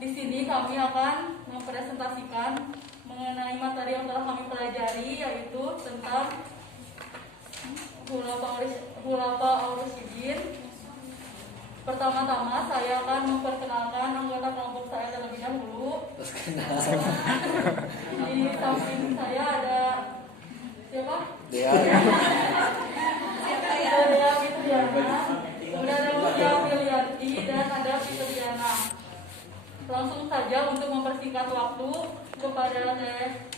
Di sini kami akan mempresentasikan mengenai materi yang telah kami pelajari, yaitu tentang Khulafa Ar-Rasyidin. Pertama-tama saya akan memperkenalkan anggota kelompok saya terlebih dahulu. Di samping saya ada siapa? Dea Fitriana, kemudian ada Mutia Filianti, dan ada Fitriana. Langsung saja untuk mempersingkat waktu kepada Teh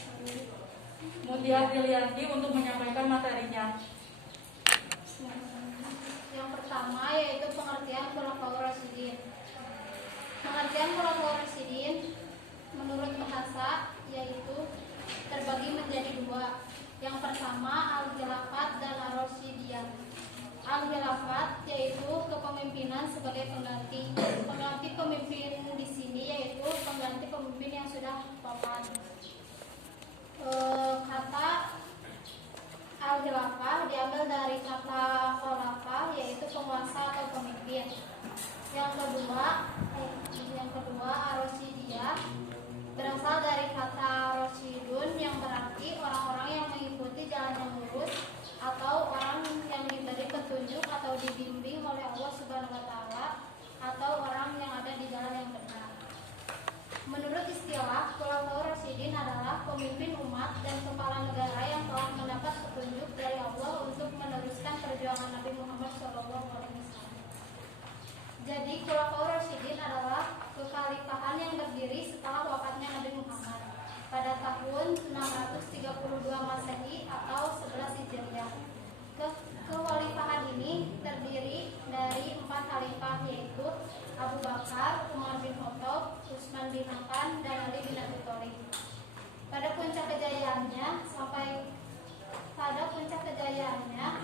Mutia Filianti untuk menyampaikan materinya. Yang pertama yaitu pengertian Khulafaur Rasyidin. Pengertian Khulafaur Rasyidin menurut bahasa yaitu terbagi menjadi dua. Yang pertama Al-Khilafat dan Ar-Rasyidiyah. Al-Khilafat yaitu kepemimpinan sebagai pengganti. Pengganti pemimpin di sini yaitu pengganti pemimpin yang sudah wafat. Kata Al-Khilafah diambil dari kata Khulafa yaitu penguasa atau pemimpin. Yang kedua Ar-Rasyidiyah berasal dari kata Rasyidun yang berarti orang-orang yang mengikuti jalan yang lurus atau orang yang diberi petunjuk atau dibimbing oleh Allah Subhanahu wa taala atau orang yang ada di jalan yang benar. Menurut istilah, Khulafaur Rasyidin adalah pemimpin umat dan kepala negara yang telah mendapat petunjuk dari Allah untuk meneruskan perjuangan Nabi Muhammad SAW. Jadi, Khulafaur Rasyidin adalah kekhalifahan yang berdiri setelah wafatnya Nabi Muhammad pada tahun 632 Masehi atau 11 Hijriah. Kekhalifahan ini terdiri dari 4 khalifah yaitu Abu Bakar, Umar bin Khattab, Utsman bin Affan, dan Ali bin Abi Thalib. Pada puncak kejayaannya,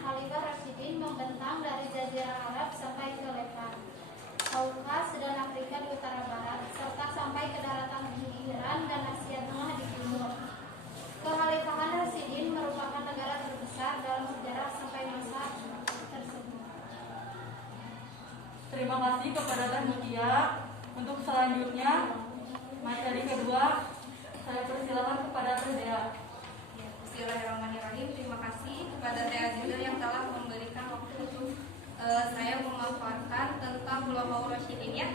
Khalifah Rasyidin membentang dari Jazirah Arab sampai ke Lepan, Kaukas dan Afrika di utara barat, serta sampai ke daratan Iran dan Asia Tengah di timur. Kekhalifahan Rasyidin merupakan negara terbesar dalam sejarah sampai masa tersebut. Terima kasih kepada Teh Mutia. Untuk selanjutnya, materi kedua, saya persilakan kepada Teh Dea. Bismillahirrahmanirrahim. Terima kasih kepada Teh Aziza yang telah memberikan waktu untuk saya memaparkan tentang Khulafaur Rasyidin ya.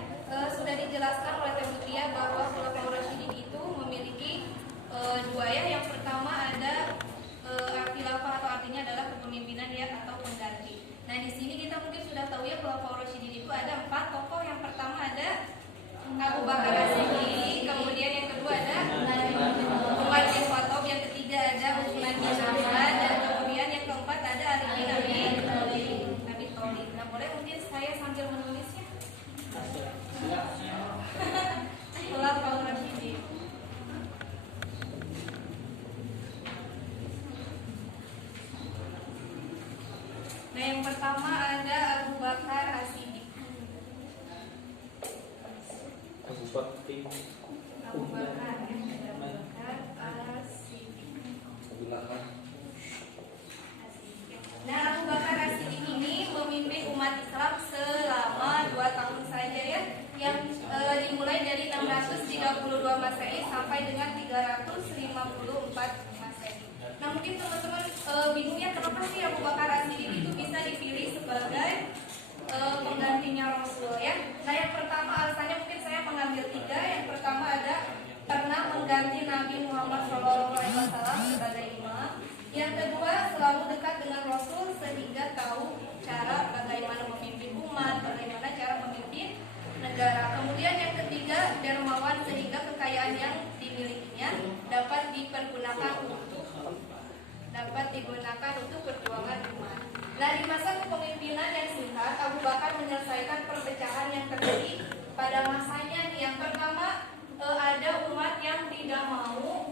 Sudah dijelaskan oleh Teh Mutia bahwa Khulafaur Rasyidin itu memiliki dua ya. Yang pertama ada khilafah atau artinya adalah kepemimpinan ya atau pengganti. Nah di sini kita mungkin sudah tahu ya Khulafaur Rasyidin itu ada 4 tokoh. Yang pertama ada Abu Bakar As-Siddiq, kemudian yang kedua ada Umar bin Khattab, yang ketiga ada Utsman bin Affan, dan kemudian yang keempat ada Ali bin Abi Thalib. Nah boleh mungkin saya sambil menulis ya. Khulafaur Rasyidin. Nah yang pertama ada Abu Bakar As-Siddiq. Abu Bakar As-Siddiq. Nah Abu Bakar As-Siddiq ini memimpin umat Islam selama 2 tahun saja ya, yang dimulai dari 632 Masehi sampai dengan 354 Masehi. Nah mungkin teman-teman bingung ya kenapa sih Abu Bakar As-Siddiq itu bisa dipilih sebagai penggantinya Rasul ya. Nah yang pertama alasannya mungkin saya mengambil 3. Yang pertama ada pernah mengganti Nabi Muhammad SAW sebagai imam. Yang kedua selalu dekat dengan Rasul sehingga tahu cara bagaimana memimpin umat, bagaimana cara memimpin negara. Kemudian yang ketiga dermawan sehingga kekayaan yang dimilikinya dapat digunakan untuk perjuangan umat. Nah di masa kepemimpinan yang singkat, Abu Bakar menyelesaikan perpecahan yang terjadi pada masanya. Yang pertama ada umat yang tidak mau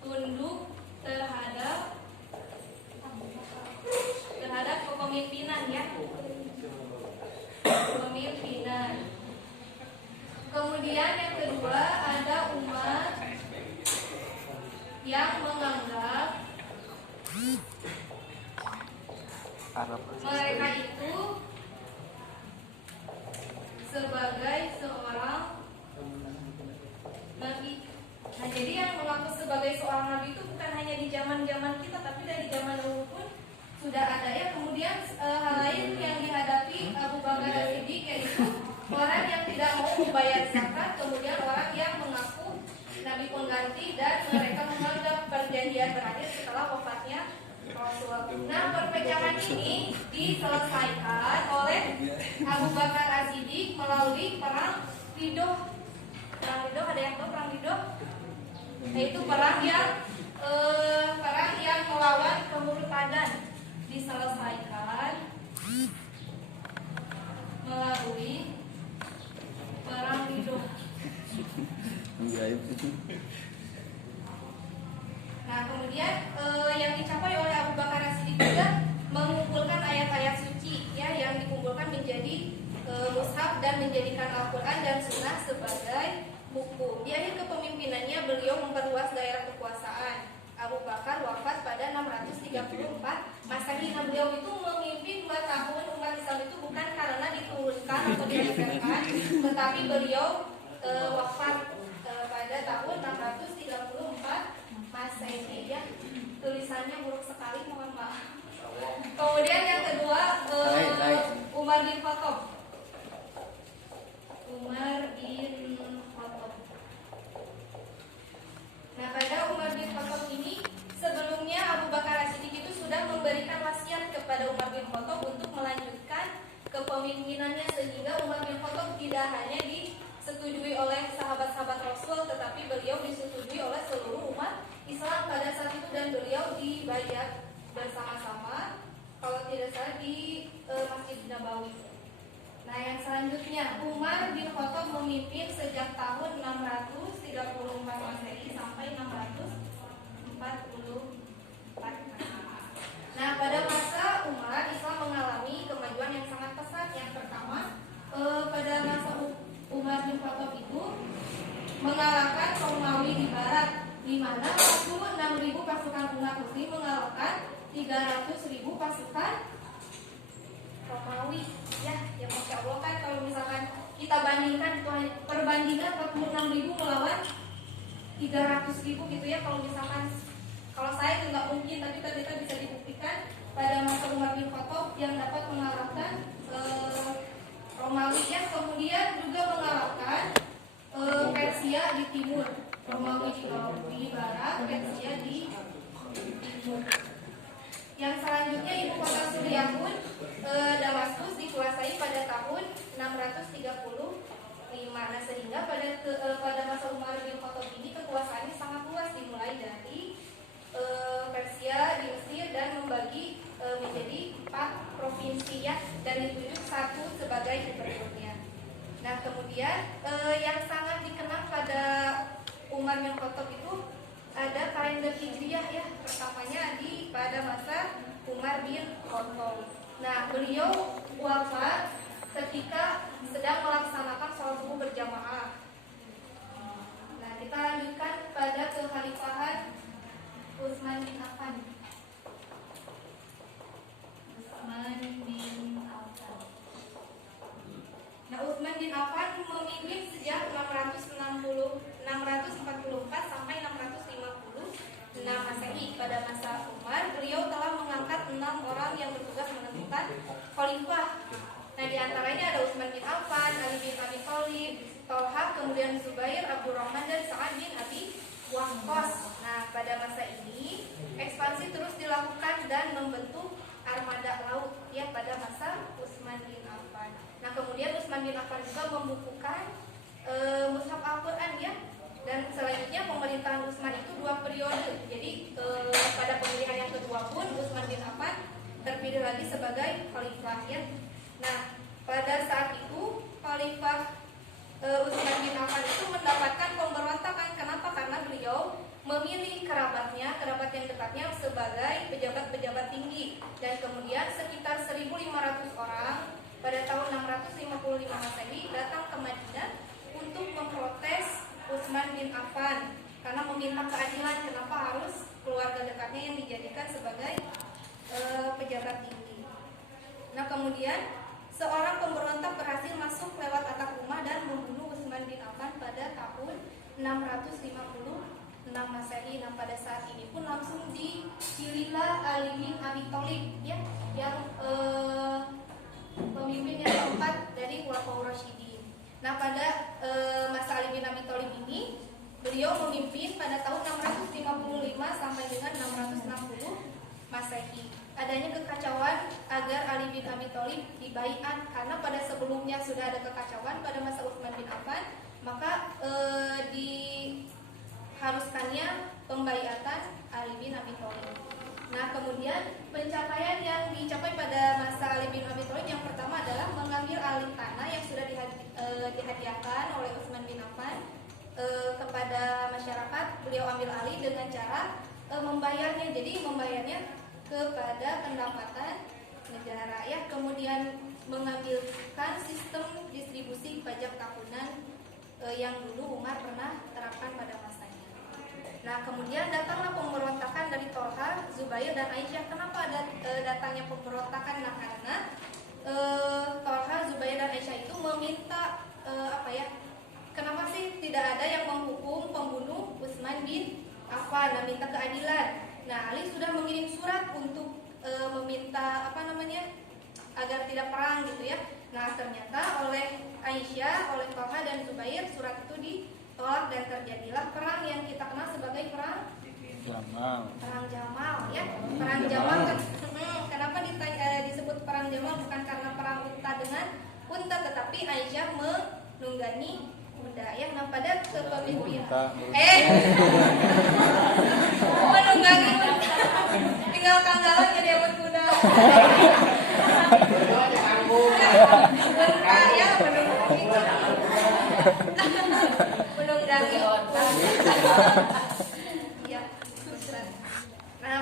tunduk terhadap kepemimpinan ya, kepemimpinan. Kemudian yang kedua ada umat yang menganggap mereka itu sebagai seorang nabi. Nah, jadi yang mengaku sebagai seorang nabi itu bukan hanya di zaman-zaman kita, tapi dari zaman dahulu pun sudah ada ya. Kemudian hal lain yang dihadapi Abu Bakar As-Siddiq yaitu orang yang tidak mau membayar zakat, kemudian orang yang mengaku nabi pengganti, dan mereka menganggap perjanjian berakhir setelah wafatnya Rasul. Nah, perpecahan ini diselesaikan oleh Abu Bakar As-Siddiq melalui perang Ridho. Perang Ridho, ada yang tahu perang Ridho? Yaitu perang yang melawan kemurtadan, diselesaikan melalui perang Ridho. Nah, kemudian yang dicapai oleh Abu Bakar As-Siddiq juga mengumpulkan ayat-ayat suci ya, yang dikumpulkan menjadi mushaf dan menjadikan Al-Quran dan Sunnah sebagai hukum. Di akhir kepemimpinannya beliau memperluas daerah kekuasaan. Abu Bakar wafat pada 634 Masehi. Nah, beliau itu memimpin 2 tahun umat Islam itu bukan karena diturunkan atau diajarkan, tetapi beliau wafat pada tahun 634 Masehi ya. Tulisannya buruk sekali, mohon maaf. Kemudian yang kedua Umar bin Khattab. Umar bin Khattab. Nah, pada Umar bin Khattab ini sebelumnya Abu Bakar As-Siddiq itu sudah memberikan wasiat kepada Umar bin Khattab untuk melanjutkan kepemimpinannya, sehingga Umar bin Khattab tidak hanya disetujui oleh sahabat-sahabat Rasul, tetapi beliau disetujui oleh seluruh umat Islam pada saat itu, dan beliau dibayat bersama-sama kalau tidak salah di Masjid Nabawi. Nah, yang selanjutnya Umar bin Khattab memimpin sejak tahun 634 Masehi sampai 644. Nah, pada masa Umar, Islam mengalami kemajuan yang sangat pesat. Yang pertama, pada masa Umar bin Khattab itu mengalahkan Romawi di barat, di mana 46.000 pasukan umat muslim mengalahkan 300.000 pasukan Romawi. Ya Masya Allah, kan kalau misalkan kita bandingkan perbandingan 46.000 melawan 300.000 gitu ya. Kalau saya itu nggak mungkin, tapi ternyata bisa dibuktikan pada masa Umar bin Khattab yang dapat mengalahkan Romawi ya. Kemudian juga mengalahkan Persia di timur, Romawi di barat, Persia di timur. Yang selanjutnya ibu kota Suriah pun Damaskus dikuasai pada tahun 635. Nah, sehingga pada masa Umar bin Khattab ini kekuasaannya sangat luas, dimulai dari Persia di Mesir dan membagi menjadi 4 provinsi ya, dan ditunjuk satu sebagai gubernurnya. Nah, kemudian yang sangat dikenal pada Umar bin Khattab itu ada kalender Hijriah ya, pertamanya pada masa Umar bin Khattab. Nah, beliau wafat ketika sedang melaksanakan sholat subuh berjamaah. Nah, kita lanjutkan pada kekhalifahan Utsman bin Affan. Nah, Utsman bin Affan memimpin sejak 644 sampai 656 Masehi. Pada masa Umar, beliau telah mengangkat 6 orang yang bertugas menentukan khalifah. Nah, di antaranya ada Utsman bin Affan, Ali bin Abi Thalib, Thalha, kemudian Zubair, Abdurrahman, dan Sa'ad bin Abi Waqqas. Nah, pada masa ini ekspansi terus dilakukan dan membentuk armada laut ya pada masa Utsman bin Affan. Nah, kemudian Utsman bin Affan juga membukukan mushaf Al-Quran ya. Dan selanjutnya pemerintahan Utsman itu 2 periode. Jadi pada pemilihan yang kedua pun Utsman bin Affan terpilih lagi sebagai khalifah ya. Nah, pada saat itu khalifah Utsman bin Affan itu mendapatkan pemberontakan. Kenapa? Karena beliau memilih kerabat yang dekatnya sebagai pejabat-pejabat tinggi, dan kemudian sekitar 1.500 orang pada tahun 655 Masehi datang ke Madinah untuk memprotes Utsman bin Affan karena meminta keadilan. Kenapa harus keluarga dekatnya yang dijadikan sebagai pejabat tinggi? Nah kemudian seorang pemberontak berhasil masuk lewat atap rumah dan membunuh Utsman bin Affan pada tahun 656 Masehi. Nah pada saat ini pun langsung dipilihlah Ali bin Abi Thalib ya, yang pemimpin yang keempat dari Khulafaur Rasyidin. Nah pada masa Ali bin Abi Thalib ini beliau memimpin pada tahun 655 sampai dengan 660 Masehi. Adanya kekacauan agar Ali bin Abi Thalib dibaiat, karena pada sebelumnya sudah ada kekacauan pada masa Utsman bin Affan, maka diharuskannya pembaiatan Ali bin Abi Thalib. Nah kemudian pencapaian yang dicapai pada masa Ali bin Abi Thalib yang pertama adalah mengambil alih tanah yang sudah dihadiahkan oleh Utsman bin Affan kepada masyarakat. Beliau ambil alih dengan cara membayarnya, jadi membayarnya kepada pendapatan negara ya. Kemudian mengambilkan sistem distribusi pajak tahunan yang dulu Umar pernah terapkan pada masanya. Nah kemudian datanglah pemberontakan dari Tolha, Zubair dan Aisyah. Kenapa ada datangnya pemberontakan? Nah karena Tolha, Zubair dan Aisyah itu meminta kenapa sih tidak ada yang menghukum pembunuh Utsman bin Affan, dan minta keadilan. Nah Ali sudah mengirim surat untuk meminta agar tidak perang gitu ya. Nah ternyata oleh Aisyah, oleh Tolha dan Zubair surat itu ditolak dan terjadilah perang yang kita kenal sebagai perang Jamal ya. Perang Jamal kenapa disebut perang Jamal? Bukan karena perang unta dengan unta, tetapi Aisyah menunggangi kuda ya. Nah pada kepemimpinan menunggangi kuda, tinggal kanggalan jadi abad kuda. Unta ya, menunggangi ya. Nah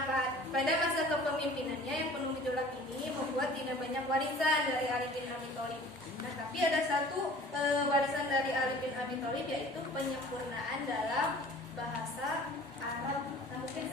pada masa kepemimpinannya yang penuh gejolak ini membuat tidak banyak warisan dari Ali bin Abi Thalib. Nah tapi ada satu warisan dari Ali bin Abi Thalib, yaitu penyempurnaan dalam bahasa Arab. Nah mungkin